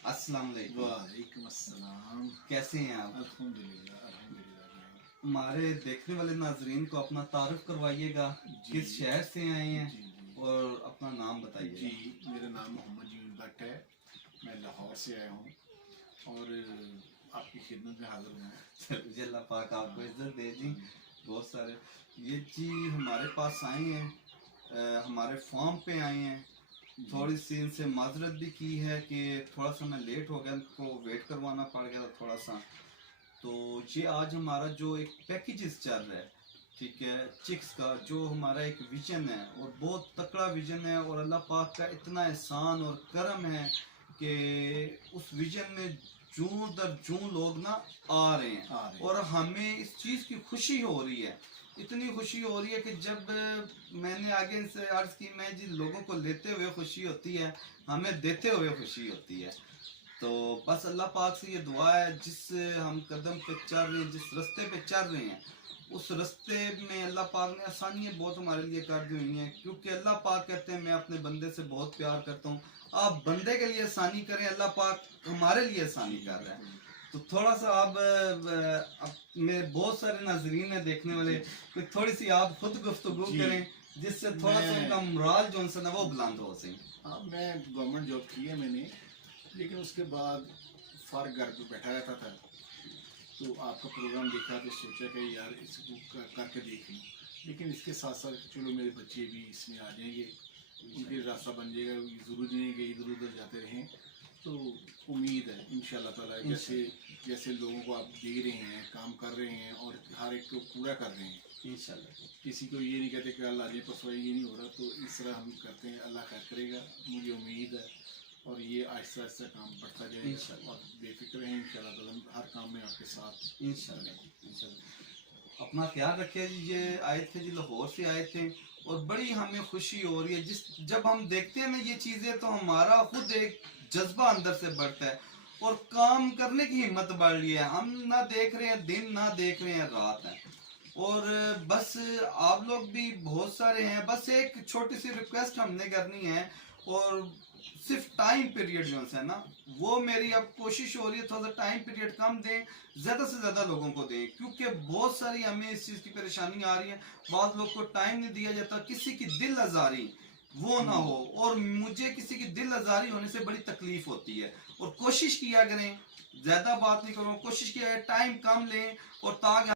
अस्सलाम वालेकुम। वालेकुम अस्सलाम। कैसे हैं आप? अल्हम्दुलिल्लाह अल्हम्दुलिल्लाह। हमारे देखने वाले नाजरीन को अपना तारुफ करवाइएगा, जी किस शहर से आए हैं जी जी और अपना नाम जी, बताइएगा। मेरा नाम मोहम्मद जीवन भट्ट है। मैं लाहौर से आया हूँ और आपकी खिदमत में हाजिर हूँ। जी अल्लाह पाक आपको हाँ, इज्जत दे जी। हाँ, बहुत सारे ये जी हमारे पास आए हैं, हमारे फार्म पे आए हैं। जी थोड़ी सी इनसे माजरत भी की है कि थोड़ा सा मैं लेट हो गया, इनको वेट करवाना पड़ गया थोड़ा सा। तो ये आज हमारा जो एक पैकेजेस चल रहा है, ठीक है, चिक्स का जो हमारा एक विजन है और बहुत तकड़ा विजन है, और अल्लाह पाक का इतना एहसान और करम है कि उस विजन में जूं दर जूं लोग ना आ रहे हैं। आ रहे हैं। और हमें इस चीज़ की खुशी हो रही है, इतनी खुशी हो रही है कि जब मैंने आगे इनसे अर्ज की, मैं जिन लोगों को लेते हुए खुशी होती है, हमें देते हुए खुशी होती है। तो बस अल्लाह पाक से ये दुआ है, जिस हम कदम पे चल रहे हैं, जिस रास्ते पे चल रहे हैं, उस रास्ते में अल्लाह पाक ने आसानियाँ बहुत हमारे लिए कर दी हुई हैं। क्योंकि अल्लाह पाक कहते हैं मैं अपने बंदे से बहुत प्यार करता हूँ। आप बंदे के लिए आसानी करें, अल्लाह पाक हमारे लिए आसानी कर रहा है। तो थोड़ा सा आप मेरे बहुत सारे नाजरीन है देखने वाले, कोई थोड़ी सी आप खुद गुफ्तगू जी, करें, जिससे थोड़ा सा मैं उनका मोराल जो उनसे ना वो बुलंद हो सही। हाँ, मैं गवर्नमेंट जॉब की है मैंने, लेकिन उसके बाद फार घर पे बैठा रहता था। तो आपका प्रोग्राम देखा तो सोचा कि यार इसको करके देख लूँ। लेकिन इसके साथ साथ चलो मेरे बच्चे भी इसमें आ जाएंगे, उनके रास्ता बन जाएगा। ज़रूरी नहीं है कि इधर उधर जाते रहें। तो उम्मीद है इंशाल्लाह ताला, जैसे जैसे लोगों को आप दे रहे हैं, काम कर रहे हैं और हर एक को पूरा कर रहे हैं। इंशाल्लाह किसी को ये नहीं कहते कि अल्लाह आज परसों ये नहीं हो रहा, तो इस तरह हम करते हैं। अल्लाह खैर करेगा, मुझे उम्मीद है। और ये आहिस्ता आहिस्ता काम बढ़ता जाएगा इंशाल्लाह। और बेफिक्र हैं इंशाल्लाह ताला, हर काम में आपके साथ इंशाल्लाह इंशाल्लाह। अपना ख्याल रखिए जी। ये आए थे जी, लाहौर से आए थे, और बड़ी हमें खुशी हो रही है जिस जब हम देखते हैं ना ये चीज़ें, तो हमारा खुद एक जज्बा अंदर से बढ़ता है और काम करने की हिम्मत बढ़ रही है। हम ना देख रहे हैं दिन, ना देख रहे हैं रात है। और बस आप लोग भी बहुत सारे हैं, बस एक छोटी सी रिक्वेस्ट हमने करनी है। और सिर्फ टाइम पीरियड जो है ना, वो मेरी अब कोशिश हो रही है थोड़ा सा टाइम पीरियड कम दें, ज़्यादा से ज़्यादा लोगों को दें। क्योंकि बहुत सारी हमें इस चीज़ की परेशानी आ रही है, बहुत लोग को टाइम नहीं दिया जाता, किसी की दिल आज़ारी वो ना हो। और मुझे किसी की दिल आज़ारी होने से बड़ी तकलीफ होती है। और कोशिश किया करें, ज़्यादा बात नहीं करो, कोशिश किया टाइम कम लें, और ताकि